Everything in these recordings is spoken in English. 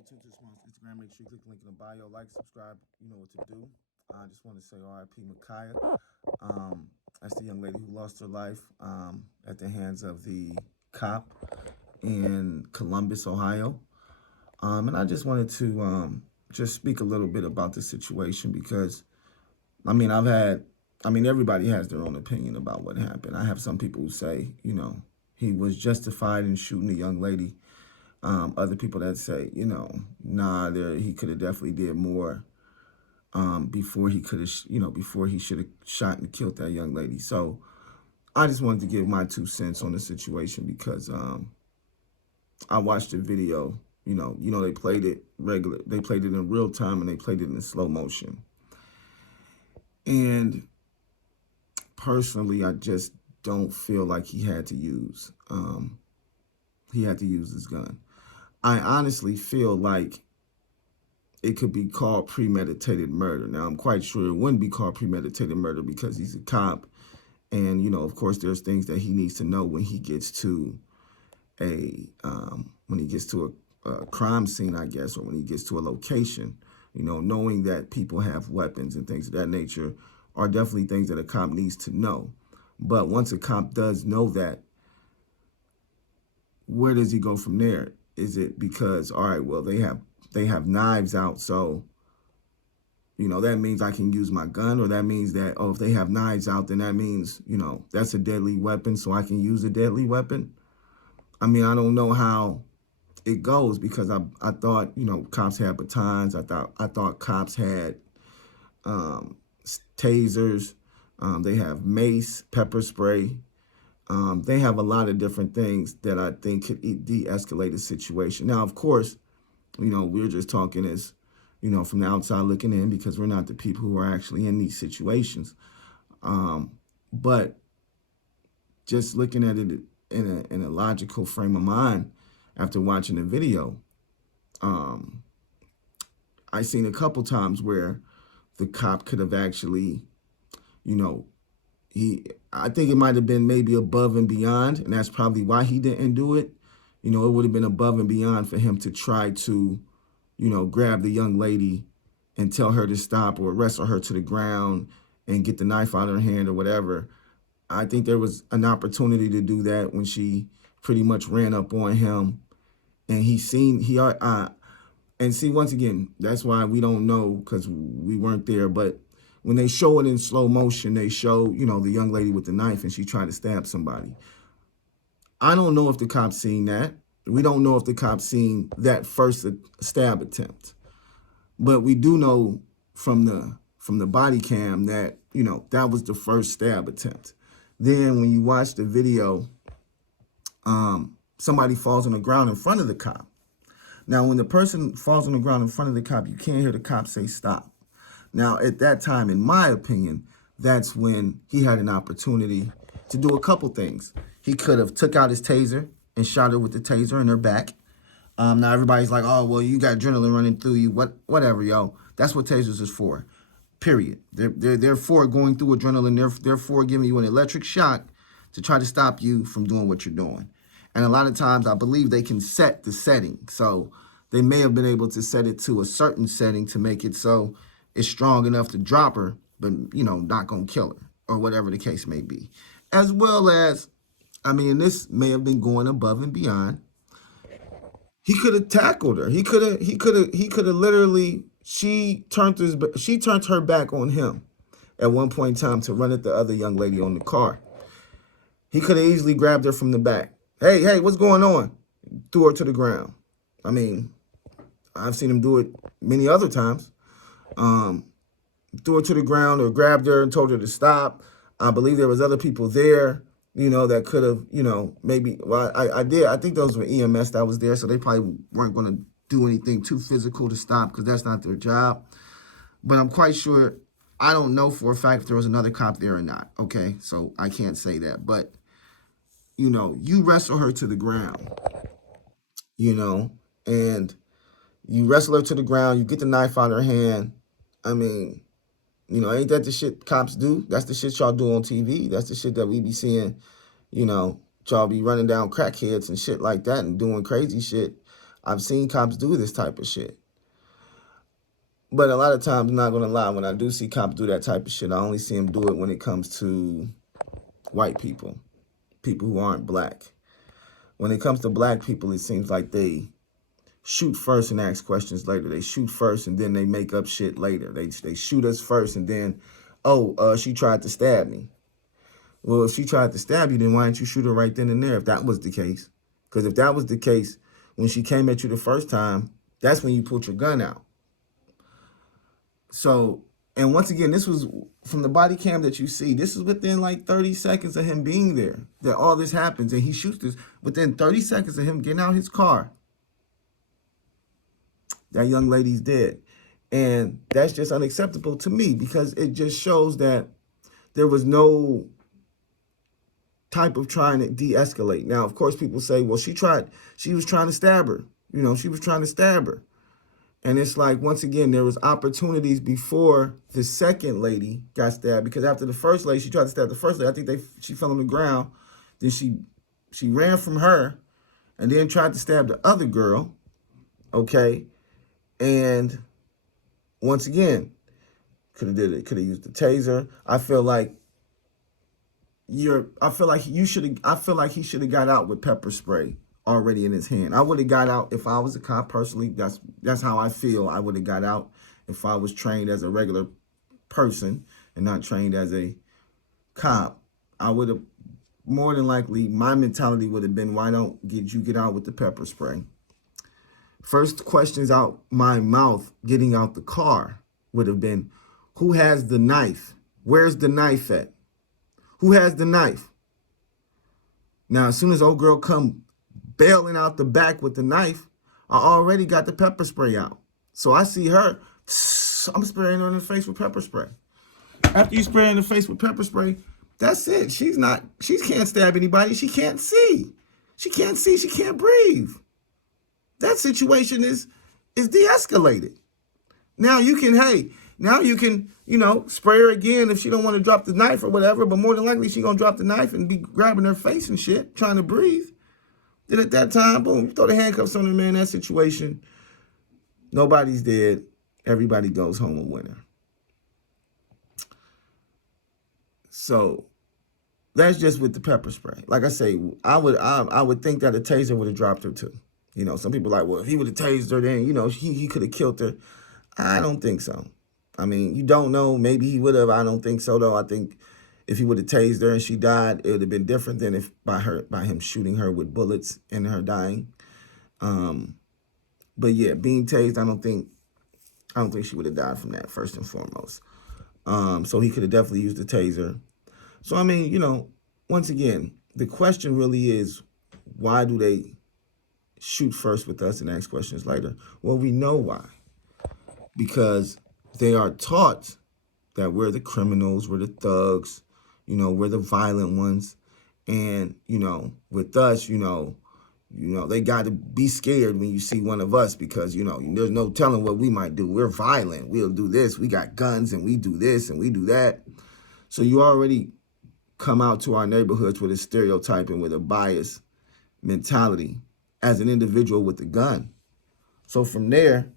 you're tuned to this on Instagram, make sure you click the link in the bio, like, subscribe. You know what to do. I just want to say R.I.P. Ma'Kiah. That's the young lady who lost her life at the hands of the cop in Columbus, Ohio. And I just wanted to just speak a little bit about the situation because, everybody has their own opinion about what happened. I have some people who say, he was justified in shooting a young lady. Other people that say, nah, he could have definitely did more before he could have, before he should have shot and killed that young lady. So I just wanted to give my 2 cents on the situation because I watched the video. They played it they played it in real time and they played it in slow motion. And personally, I just don't feel like he had to use his gun. I honestly feel like it could be called premeditated murder. Now, I'm quite sure it wouldn't be called premeditated murder because he's a cop. And, of course, there's things that he needs to know when he gets to a crime scene, I guess, or when he gets to a location. Knowing that people have weapons and things of that nature are definitely things that a cop needs to know. But once a cop does know that, where does he go from there? Is it because, all right, well, they have knives out, so, that means I can use my gun, or that means that, if they have knives out, then that means, that's a deadly weapon, so I can use a deadly weapon? I don't know how it goes because I thought, cops had batons. I thought cops had tasers. They have mace, pepper spray. They have a lot of different things that I think could de-escalate a situation. Now, of course, we're just talking as, from the outside looking in because we're not the people who are actually in these situations. But just looking at it in a logical frame of mind after watching the video, I seen a couple times where the cop could have actually, I think it might have been maybe above and beyond, and that's probably why he didn't do it. It would have been above and beyond for him to try to, grab the young lady and tell her to stop or wrestle her to the ground and get the knife out of her hand or whatever. I think there was an opportunity to do that when she pretty much ran up on him, and and see, once again, that's why we don't know because we weren't there. But when they show it in slow motion, they show, the young lady with the knife and she tried to stab somebody. I don't know if the cops seen that. We don't know if the cops seen that first stab attempt. But we do know from the body cam that, that was the first stab attempt. Then when you watch the video, somebody falls on the ground in front of the cop. Now, when the person falls on the ground in front of the cop, you can't hear the cop say stop. Now, at that time, in my opinion, that's when he had an opportunity to do a couple things. He could have took out his taser and shot her with the taser in her back. Now, everybody's like, oh, well, you got adrenaline running through you. Whatever, yo. That's what tasers is for, period. They're for going through adrenaline. They're for giving you an electric shock to try to stop you from doing what you're doing. And a lot of times, I believe they can set the setting. So they may have been able to set it to a certain setting to make it so it's strong enough to drop her, but, not going to kill her or whatever the case may be. As well as, this may have been going above and beyond. He could have tackled her. He could have literally, she turned her back on him at one point in time to run at the other young lady on the car. He could have easily grabbed her from the back. Hey, what's going on? Threw her to the ground. I've seen him do it many other times. Threw her to the ground or grabbed her and told her to stop. I believe there was other people there, that could have, maybe, well, I think those were EMS that was there, so they probably weren't going to do anything too physical to stop because that's not their job. But I'm quite sure, I don't know for a fact if there was another cop there or not, okay? So I can't say that. But, you wrestle her to the ground, and you wrestle her to the ground, you get the knife out of her hand. Ain't that the shit cops do? That's the shit y'all do on TV. That's the shit that we be seeing, y'all be running down crackheads and shit like that and doing crazy shit. I've seen cops do this type of shit. But a lot of times, I'm not going to lie, when I do see cops do that type of shit, I only see them do it when it comes to white people, people who aren't black. When it comes to black people, it seems like they shoot first and ask questions later. They shoot first and then they make up shit later. They shoot us first and then, she tried to stab me. Well, if she tried to stab you, then why didn't you shoot her right then and there if that was the case? Because if that was the case, when she came at you the first time, that's when you pulled your gun out. So, and once again, this was from the body cam that you see. This is within like 30 seconds of him being there that all this happens. And he shoots this within 30 seconds of him getting out his car. That young lady's dead. And that's just unacceptable to me because it just shows that there was no type of trying to de-escalate. Now, of course, people say, well, she was trying to stab her. You know, she was trying to stab her. And it's like, once again, there was opportunities before the second lady got stabbed, because after the first lady, she tried to stab the first lady. I think she fell on the ground. Then she ran from her and then tried to stab the other girl. Okay. And once again, could have used the taser. I feel like he should have got out with pepper spray already in his hand. I would have got out if I was a cop personally. That's how I feel. I would have got out if I was trained as a regular person and not trained as a cop. I would have, more than likely, my mentality would have been, why don't you get out with the pepper spray? First questions out my mouth getting out the car would have been, who has the knife? Where's the knife at? Who has the knife? Now, as soon as old girl come bailing out the back with the knife, I already got the pepper spray out. So I see her, I'm spraying her in the face with pepper spray. After you spray her in the face with pepper spray, that's it. She can't stab anybody. She can't see. She can't breathe. That situation is de-escalated. Now you can, spray her again if she don't want to drop the knife or whatever, but more than likely she gonna drop the knife and be grabbing her face and shit, trying to breathe. Then at that time, boom, you throw the handcuffs on her, man. That situation, nobody's dead. Everybody goes home a winner. So that's just with the pepper spray. Like I say, I would think that a taser would have dropped her too. You know, some people are like, well, if he would have tased her, then, he could have killed her. I don't think so. I mean, you don't know. Maybe he would have. I don't think so, though. I think if he would have tased her and she died, it would have been different than if by him shooting her with bullets and her dying. But yeah, being tased, I don't think she would have died from that, first and foremost. So he could have definitely used the taser. So, I mean, once again, the question really is, why do they shoot first with us and ask questions later? Well, we know why. Because they are taught that we're the criminals, we're the thugs, we're the violent ones. And, with us, they got to be scared when you see one of us because, there's no telling what we might do. We're violent. We'll do this. We got guns and we do this and we do that. So you already come out to our neighborhoods with a stereotype and with a bias mentality as an individual with a gun. So from there,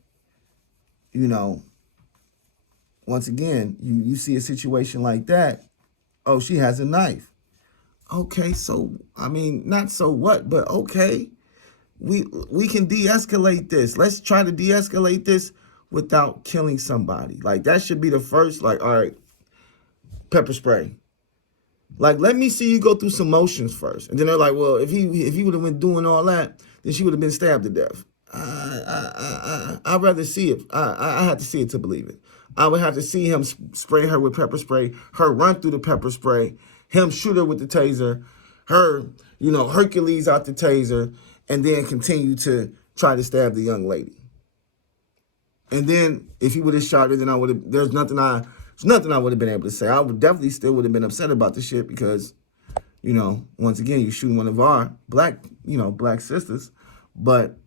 once again, you see a situation like that. Oh, she has a knife. Okay, so, not so what, but okay. We can de-escalate this. Let's try to de-escalate this without killing somebody. Like, that should be the first, all right, pepper spray. Like, let me see you go through some motions first. And then they're like, well, if he would have been doing all that, then she would have been stabbed to death. I'd rather see it. I have to see it to believe it. I would have to see him spray her with pepper spray, her run through the pepper spray, him shoot her with the taser, her, Hercules out the taser, and then continue to try to stab the young lady. And then if he would have shot her, then there's nothing I would have been able to say. I would definitely still would have been upset about the shit because, once again, you shoot one of our black sisters. But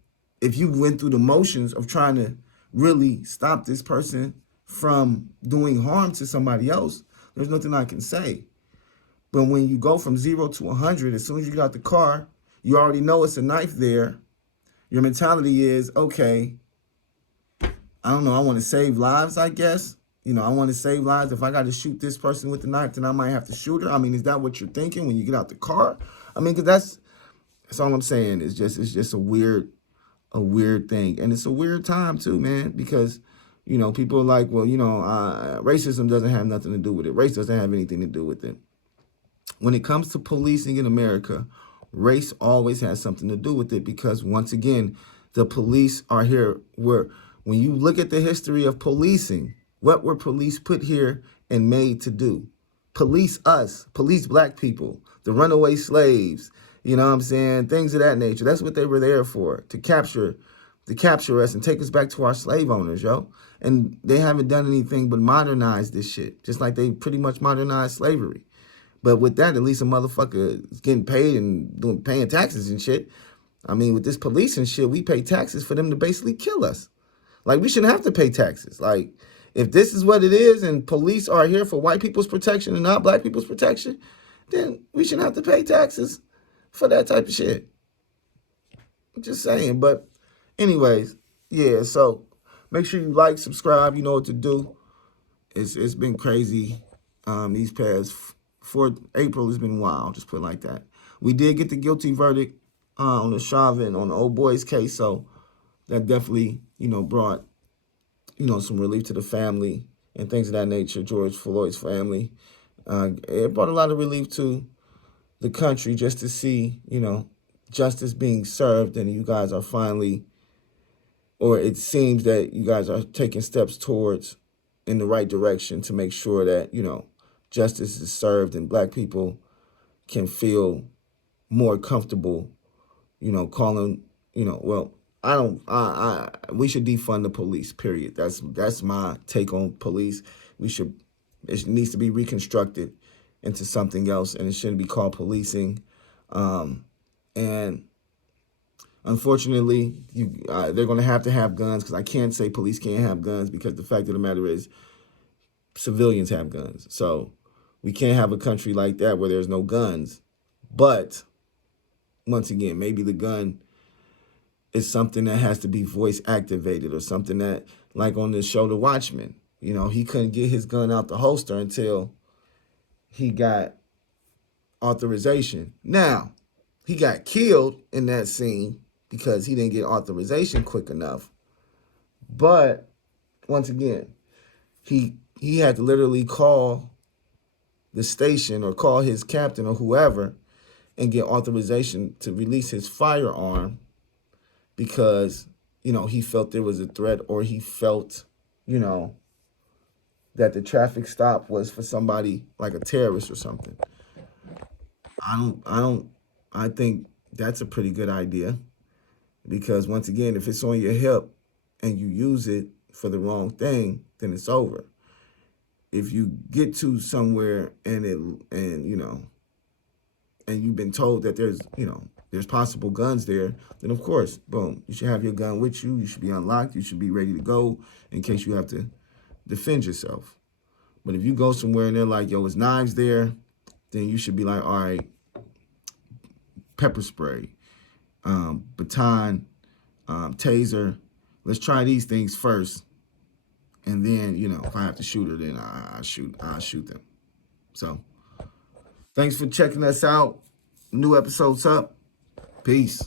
if you went through the motions of trying to really stop this person from doing harm to somebody else, there's nothing I can say. But when you go from 0 to 100, as soon as you get out the car, you already know it's a knife there. Your mentality is, okay, I don't know, I want to save lives, I guess. I want to save lives. If I got to shoot this person with the knife, then I might have to shoot her. I mean, is that what you're thinking when you get out the car? I mean, because that's all I'm saying. It's just a weird thing, and it's a weird time too, man. Because people are like, well, racism doesn't have nothing to do with it. Race doesn't have anything to do with it. When it comes to policing in America, race always has something to do with it because once again, the police are here where when you look at the history of policing, what were police put here and made to do? Police us, police black people, the runaway slaves, you know what I'm saying? Things of that nature. That's what they were there for, to capture us and take us back to our slave owners, yo. And they haven't done anything but modernize this shit, just like they pretty much modernized slavery. But with that, at least a motherfucker is getting paid and paying taxes and shit. I mean, with this police and shit, we pay taxes for them to basically kill us. Like, we shouldn't have to pay taxes. Like, if this is what it is and police are here for white people's protection and not black people's protection, then we shouldn't have to pay taxes for that type of shit. I'm just saying. But anyways, yeah, so make sure you like, subscribe, you know what to do. It's been crazy. These past for April has been wild. Just put it like that. We did get the guilty verdict on the Chauvin on the old boy's case, so that definitely brought some relief to the family and things of that nature. George Floyd's family. It brought a lot of relief to the country just to see justice being served, and you guys are finally, or it seems that you guys are taking steps towards in the right direction to make sure that justice is served and black people can feel more comfortable calling well, I don't we should defund the police, period. That's my take on police. It needs to be reconstructed into something else, and it shouldn't be called policing. And unfortunately, they're going to have guns, because I can't say police can't have guns, because the fact of the matter is civilians have guns. So we can't have a country like that where there's no guns. But once again, maybe the gun is something that has to be voice activated, or something that, like on this show, The Watchmen, he couldn't get his gun out the holster until he got authorization. Now, he got killed in that scene because he didn't get authorization quick enough. But once again, he had to literally call the station or call his captain or whoever and get authorization to release his firearm, because he felt there was a threat, or he felt that the traffic stop was for somebody like a terrorist or something. I think that's a pretty good idea, because once again, if it's on your hip and you use it for the wrong thing, then it's over. If you get to somewhere and you've been told that there's possible guns there, then of course, boom, you should have your gun with you. You should be unlocked. You should be ready to go in case you have to defend yourself. But if you go somewhere and they're like, yo, there's knives there, then you should be like, all right, pepper spray, baton, taser. Let's try these things first. And then, if I have to shoot her, then I'll shoot them. So thanks for checking us out. New episodes up. Peace.